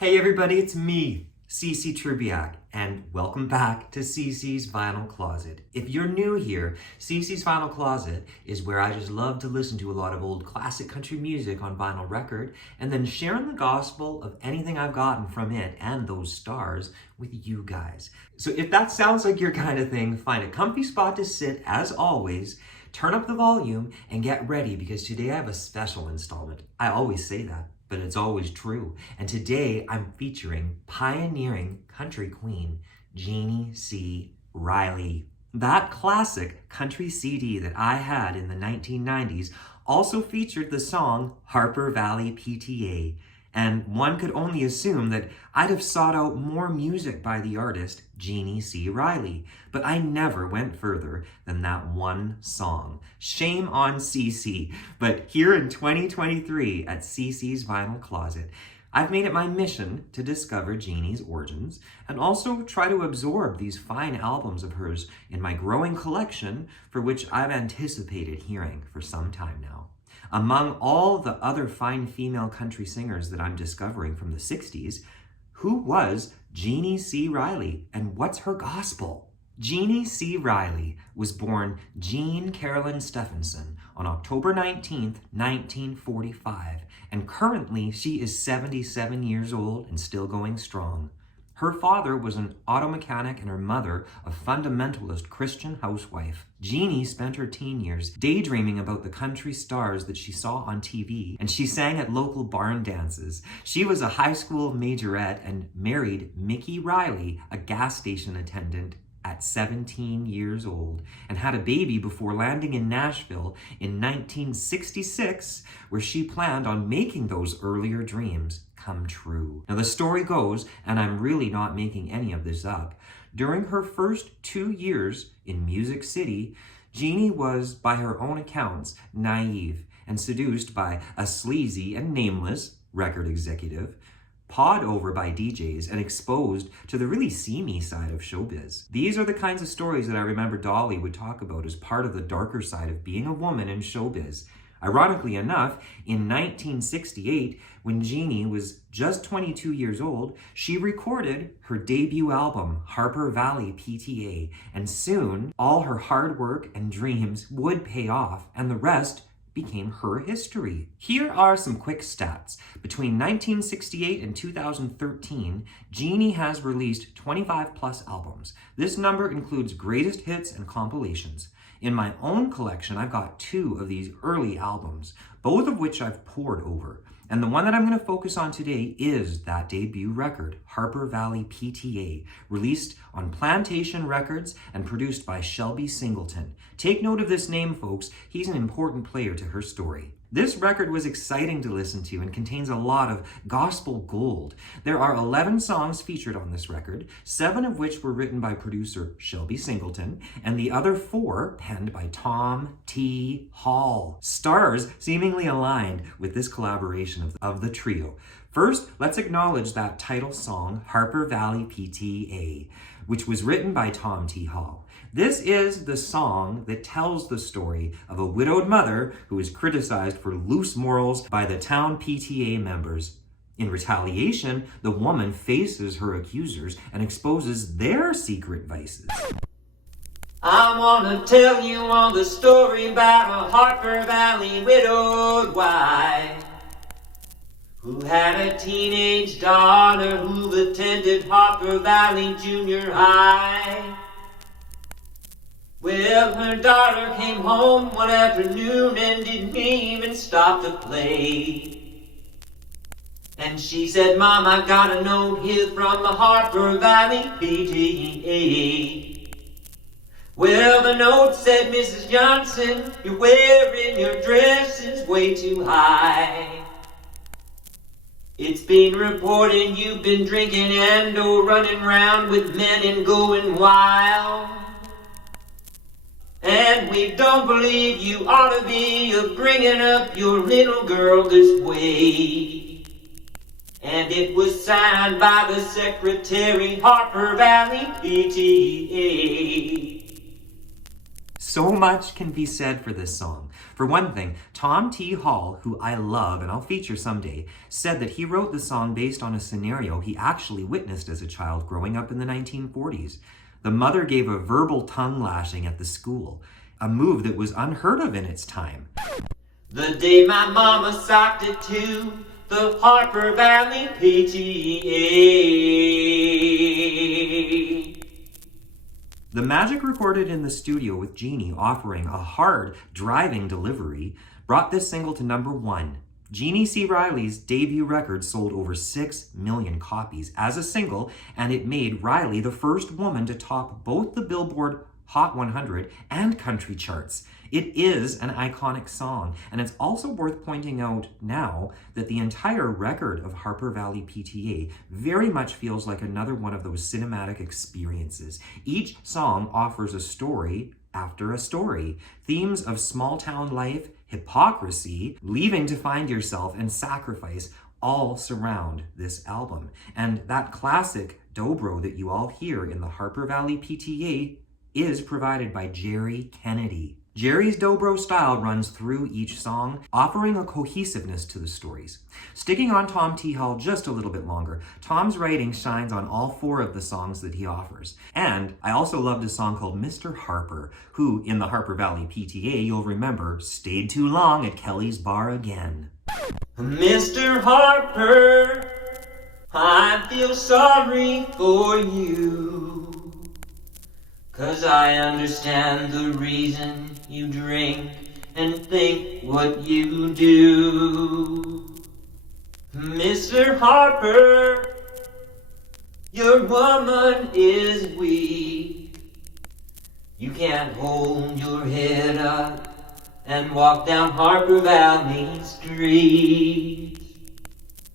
Hey everybody, it's me, CeCe, and welcome back to CeCe's Vinyl Closet. If you're new here, CeCe's Vinyl Closet is where I just love to listen to a lot of old classic country music on vinyl record, and then sharing the gospel of anything I've gotten from it and those stars with you guys. So if that sounds like your kind of thing, find a comfy spot to sit as always, turn up the volume, and get ready because today I have a special installment. I always say that, but it's always true. And today I'm featuring pioneering country queen, Jeannie C. Riley. That classic country CD that I had in the 1990s also featured the song Harper Valley PTA. And one could only assume that I'd have sought out more music by the artist Jeannie C. Riley, but I never went further than that one song. Shame on CeCe, but here in 2023 at CeCe's Vinyl Closet, I've made it my mission to discover Jeannie's origins and also try to absorb these fine albums of hers in my growing collection for which I've anticipated hearing for some time now. Among all the other fine female country singers that I'm discovering from the 60s, who was Jeannie C. Riley and what's her gospel? Jeannie C. Riley was born Jean Carolyn Stephenson on October 19th, 1945, and currently she is 77 years old and still going strong. Her father was an auto mechanic and her mother a fundamentalist Christian housewife. Jeannie spent her teen years daydreaming about the country stars that she saw on TV, and she sang at local barn dances. She was a high school majorette and married Mickey Riley, a gas station attendant, at 17 years old, and had a baby before landing in Nashville in 1966, where she planned on making those earlier dreams come true. Now the story goes, and I'm really not making any of this up, during her first 2 years in Music City, Jeannie was, by her own accounts, naive and seduced by a sleazy and nameless record executive, pawed over by DJs, and exposed to the really seamy side of showbiz. These are the kinds of stories that I remember Dolly would talk about as part of the darker side of being a woman in showbiz. Ironically enough, in 1968, when Jeannie was just 22 years old, she recorded her debut album, Harper Valley PTA, and soon all her hard work and dreams would pay off, and the rest became her history. Here are some quick stats. Between 1968 and 2013, Jeannie has released 25 plus albums. This number includes greatest hits and compilations. In my own collection, I've got 2 of these early albums, both of which I've pored over. And the one that I'm going to focus on today is that debut record, Harper Valley PTA, released on Plantation Records and produced by Shelby Singleton. Take note of this name, folks. He's an important player to her story. This record was exciting to listen to and contains a lot of gospel gold. There are 11 songs featured on this record, 7 of which were written by producer Shelby Singleton, and the other 4 penned by Tom T. Hall. Stars seemingly aligned with this collaboration of the trio. First, let's acknowledge that title song, Harper Valley PTA, which was written by Tom T. Hall. This is the song that tells the story of a widowed mother who is criticized for loose morals by the town PTA members. In retaliation, the woman faces her accusers and exposes their secret vices. I wanna tell you all the story about a Harper Valley widowed wife who had a teenage daughter who attended Harper Valley Junior High. Well, her daughter came home one afternoon and didn't even stop to play. And she said, "Mom, I got a note here from the Harper Valley PTA." Well, the note said, "Mrs. Johnson, you're wearing your dresses way too high. It's been reported you've been drinking and running around with men and going wild. And we don't believe you ought to be bringing up your little girl this way." And it was signed by the secretary, Harper Valley PTA. So much can be said for this song. For one thing, Tom T. Hall, who I love and I'll feature someday, said that he wrote the song based on a scenario he actually witnessed as a child growing up in the 1940s. The mother gave a verbal tongue lashing at the school, a move that was unheard of in its time. The day my mama socked it to the Harper Valley PTA. The magic recorded in the studio with Jeannie offering a hard, driving delivery brought this single to number 1. Jeannie C. Riley's debut record sold over 6 million copies as a single, and it made Riley the first woman to top both the Billboard Hot 100 and country charts. It is an iconic song, and it's also worth pointing out now that the entire record of Harper Valley PTA very much feels like another one of those cinematic experiences. Each song offers a story after a story. Themes of small town life, hypocrisy, leaving to find yourself, and sacrifice all surround this album. And that classic dobro that you all hear in the Harper Valley PTA is provided by Jerry Kennedy. Jerry's dobro style runs through each song, offering a cohesiveness to the stories. Sticking on Tom T. Hall just a little bit longer, Tom's writing shines on all 4 of the songs that he offers. And I also loved a song called Mr. Harper, who, in the Harper Valley PTA, you'll remember, stayed too long at Kelly's Bar again. Mr. Harper, I feel sorry for you, 'cause I understand the reason you drink and think what you do. Mr. Harper, your woman is weak. You can't hold your head up and walk down Harper Valley Street.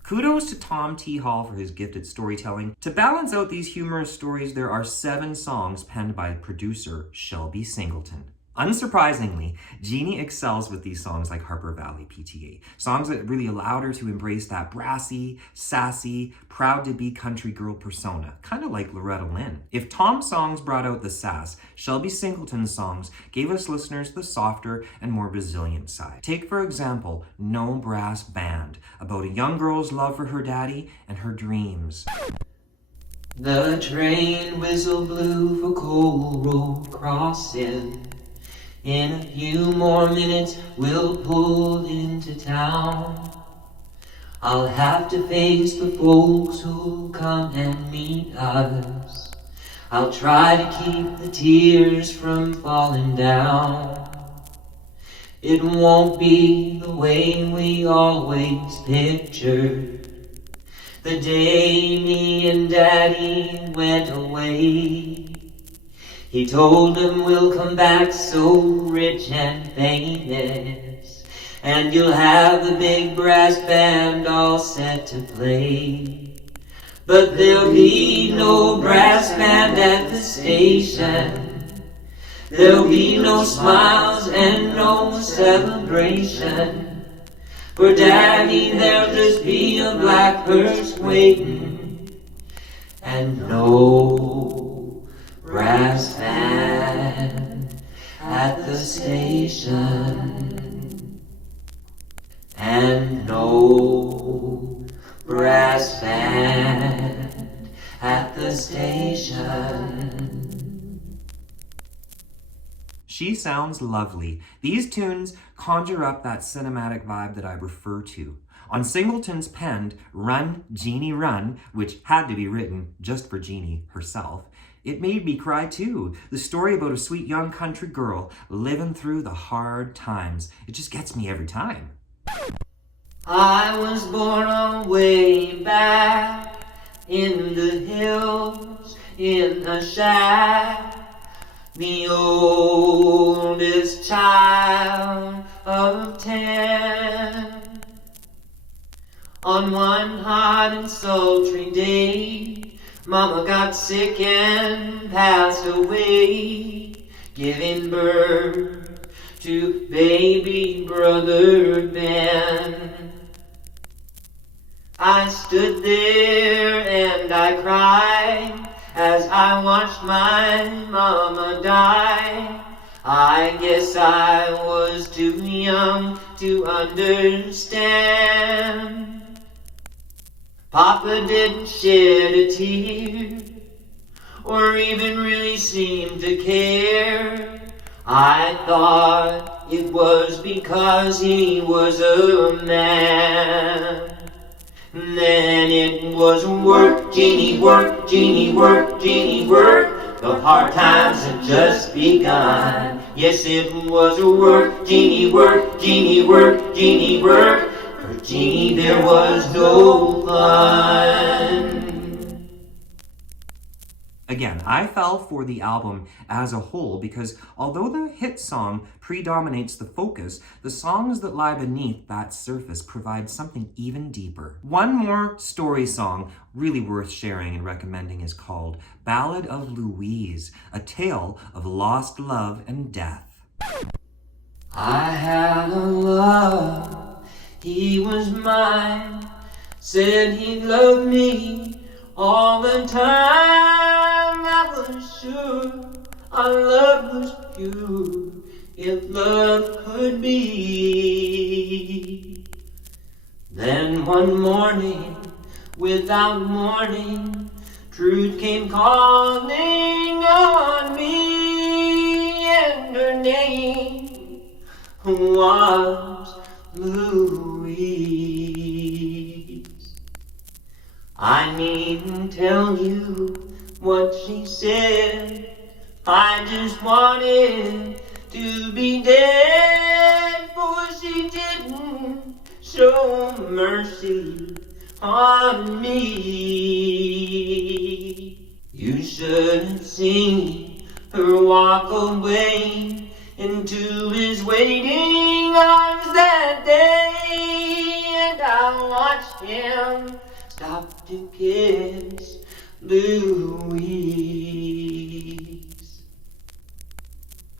Kudos to Tom T. Hall for his gifted storytelling. To balance out these humorous stories, there are 7 songs penned by producer Shelby Singleton. Unsurprisingly, Jeannie excels with these songs like Harper Valley PTA, songs that really allowed her to embrace that brassy, sassy, proud-to-be country girl persona, kind of like Loretta Lynn. If Tom's songs brought out the sass, Shelby Singleton's songs gave us listeners the softer and more resilient side. Take, for example, No Brass Band, about a young girl's love for her daddy and her dreams. The train whistle blew for Coal Road Crossing. In a few more minutes, we'll pull into town. I'll have to face the folks who'll come and meet us. I'll try to keep the tears from falling down. It won't be the way we always pictured the day me and Daddy went away. He told them we'll come back so rich and famous, and you'll have the big brass band all set to play. But there'll be no brass band at the station. There'll be no smiles and no celebration. For Daddy there'll just be a black hearse waiting, and no brass band at the station, and no brass band at the station. She sounds lovely. These tunes conjure up that cinematic vibe that I refer to. On Singleton's penned Run, Jeannie, Run, which had to be written just for Jeannie herself, it made me cry too. The story about a sweet young country girl living through the hard times. It just gets me every time. I was born away back in the hills in a shack, the oldest child of 10. On one hot and sultry day, Mama got sick and passed away, giving birth to baby brother Ben. I stood there and I cried as I watched my mama die. I guess I was too young to understand. Papa didn't shed a tear, or even really seem to care. I thought it was because he was a man. Then it was work, Jeannie, work, Jeannie, work, Jeannie, work. The hard times had just begun. Yes, it was work, Jeannie, work, Jeannie, work, Jeannie, work. For Jeannie there was no fun. Again, I fell for the album as a whole because although the hit song predominates the focus, the songs that lie beneath that surface provide something even deeper. One more story song really worth sharing and recommending is called Ballad of Louise, a tale of lost love and death. I had a love, he was mine, said he loved me all the time. I was sure our love was pure, if love could be. Then one morning, without warning, truth came calling on me, and her name was Louise. I needn't tell you what she said, I just wanted to be dead, for she didn't show mercy on me. You should have seen her walk away into his waiting arms that day, and I watched him stop to kiss Louise.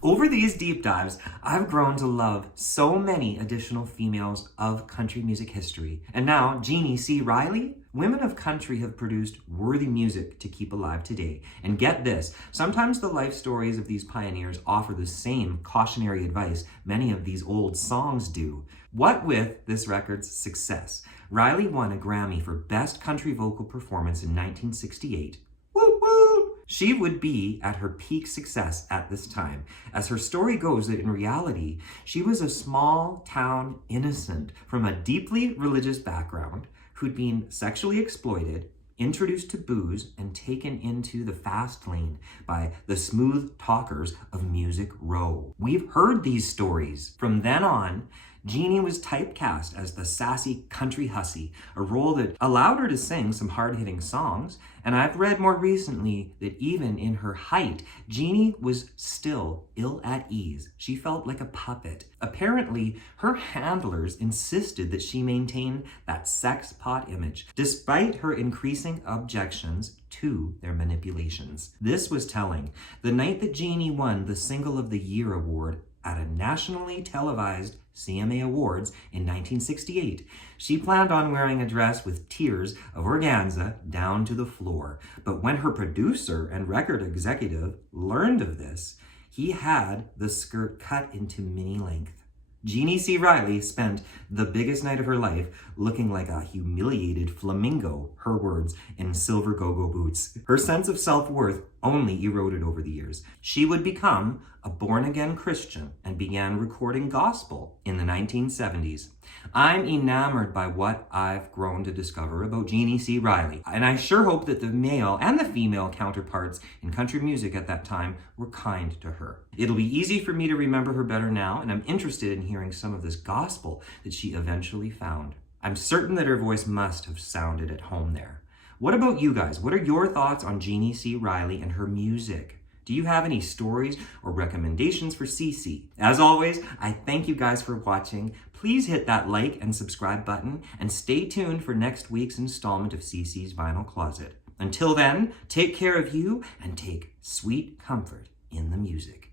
Over these deep dives, I've grown to love so many additional females of country music history. And now, Jeannie C. Riley? Women of country have produced worthy music to keep alive today. And get this, sometimes the life stories of these pioneers offer the same cautionary advice many of these old songs do. What with this record's success? Riley won a Grammy for Best Country Vocal Performance in 1968. Woo woo! She would be at her peak success at this time, as her story goes that in reality, she was a small town innocent from a deeply religious background who'd been sexually exploited, introduced to booze, and taken into the fast lane by the smooth talkers of Music Row. We've heard these stories. From then on, Jeannie was typecast as the sassy country hussy, a role that allowed her to sing some hard-hitting songs, and I've read more recently that even in her height, Jeannie was still ill at ease. She felt like a puppet. Apparently, her handlers insisted that she maintain that sex pot image, despite her increasing objections to their manipulations. This was telling. The night that Jeannie won the Single of the Year award at a nationally televised CMA Awards in 1968, she planned on wearing a dress with tiers of organza down to the floor. But when her producer and record executive learned of this, he had the skirt cut into mini length. Jeannie C. Riley spent the biggest night of her life looking like a humiliated flamingo, her words, in silver go-go boots. Her sense of self-worth only eroded over the years. She would become a born-again Christian and began recording gospel in the 1970s. I'm enamored by what I've grown to discover about Jeannie C. Riley, and I sure hope that the male and the female counterparts in country music at that time were kind to her. It'll be easy for me to remember her better now, and I'm interested in hearing some of this gospel that she eventually found. I'm certain that her voice must have sounded at home there. What about you guys? What are your thoughts on Jeannie C. Riley and her music? Do you have any stories or recommendations for CeCe? As always, I thank you guys for watching. Please hit that like and subscribe button and stay tuned for next week's installment of CeCe's Vinyl Closet. Until then, take care of you and take sweet comfort in the music.